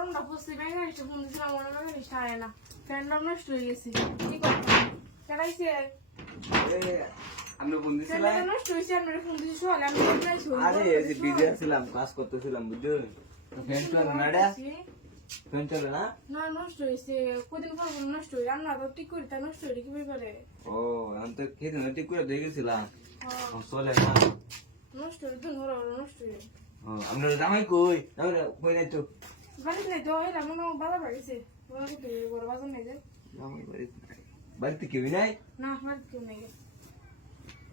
গরমটা পড়ছে মেকানিকটা ফোন দিয়েছিলাম মনে মেকানিকটা আয় না ফ্যানটা নষ্ট হয়ে গেছে কি করবো কেনাইছে আমি ফোন দিছিলাম ফ্যানটা নষ্ট হয়েছে আপনার ফোন দিয়েছি সকালে আমি আরে এই যে বিজি ছিলাম ক্লাস করতেছিলাম বুঝছো ফ্যান চলে না রে ফ্যান চলে না না নষ্ট হয়েছে কদিন পর নষ্ট হয়ে রান্না তো ঠিক করি তাই নষ্ট হয়ে কি ব্যাপারে ও আমি তো খেতে না ঠিক করে দিয়ে গেছিলাম চলে না নষ্ট হয়ে দিন হলো নষ্ট হয়ে আমরা জামাই কই কই নাই তো বাড়িতে নাই তো এলাম মনে বাজার বাড়িছে বড় বাজার নেই যে জামাই বাড়িতে কেউ নাই না বাড়িতে কেউ নেই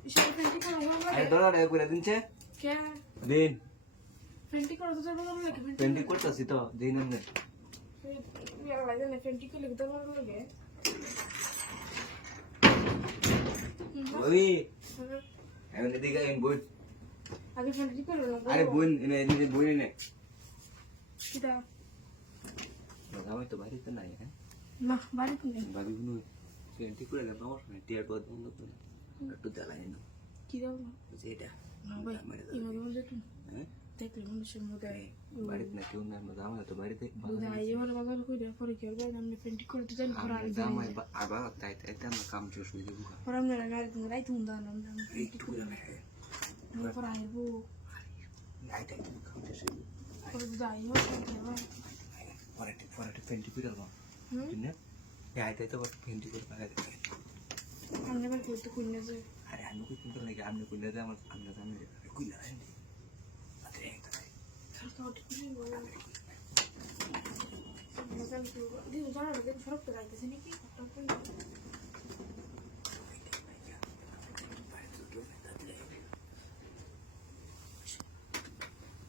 ইসব ফেন্টি করো আরে ডলার করে দিনছে কে দিন ফেন্টি করো তো যাবে না কি পেন্টি করতেছি তো দিন না ইয়ার লাগে না ফেন্টি করলে তো ভালো লাগে ওই আমি এদিকে আইন বই আগে ফেন্টি করো না আরে বোন এনে বই নে কিটা জামাই তো বাড়িতে নাই হ্যাঁ না বাড়িতে নেই বাড়ি বুনু পেন্টি করে গেল আমার সময় টিয়ার পর বন্ধ করে একটু জ্বালাই না কি দাও না বুঝে এটা না ভাই ইমাগে বলতে তুমি হ্যাঁ দেখলে মানুষের মধ্যে বাড়িতে না কেউ নাই জামাই তো বাড়িতে বুঝাই এবার বাজার করে পরে কি হবে আমি ফেন্টি করে দিতে পরে আর জামাই আবার তাই তাই আমরা কাম শেষ হয়ে যাবো পরে আমরা গাড়ি তুমি রাইতে হুন দাও আমরা একটু করে না পরে আইবো আইটা একটু কাম শেষ হয়ে পরে যাই হোক পরে পেন্টি করে দাও ঠিক আইটা তো পেন্টি করে পাওয়া যাবে আমি এবার করতে কুইনে যে আরে আমি কই কিন্তু লাগে আমি কইলে যে আমার আমি জানি কইলা নাই আরে একটা দিন জানা লাগে সরব তো যাইতেছে নাকি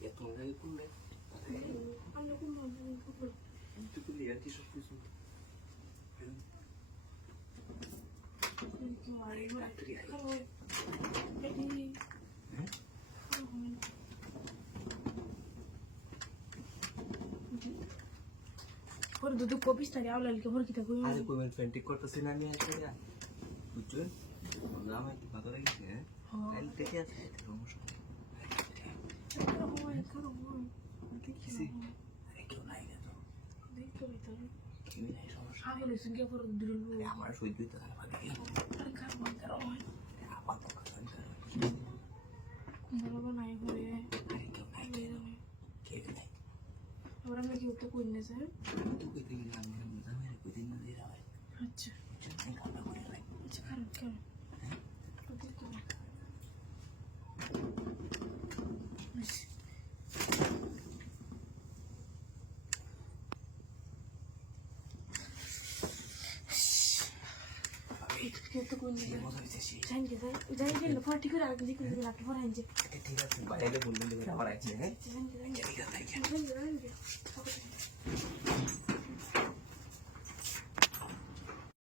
তোমার আগে করলে আমি কোন তুই করলে আর কি সব কিছু পরে দুধ কপিস থাকে আওলা লিখে ভর কিতা কই আরে কই মেন পেন্টিং করতেছি না আমি আজকে বুঝছো আমার একটু ভালো লাগছে হ্যাঁ তাহলে দেখে আছে সমস্যা দেখছি আরে কেউ নাই না তো দেখতে ভিতরে কেউ নাই সমস্যা আগলে সঙ্গে পর দূর আমার সহ্য হইতে হয় ভালো আরে কারণ কারণ আবার তো কথা বলবো নাই হয়ে আরে কেউ নাই কেউ নাই আমরা কি তো কই না স্যার তুই কইতে গেলি আমি জামাই কই দিন না দিরা ভাই আচ্ছা আমি কথা বলি ভাই আচ্ছা কারণ কেন তো কোন মজা হইছে সেই জানি যাই গেল পার্টি করে আগে দিকে লাগতে পড়াইছে ঠিক আছে বাইরে বললেন আমার আছে হ্যাঁ জানি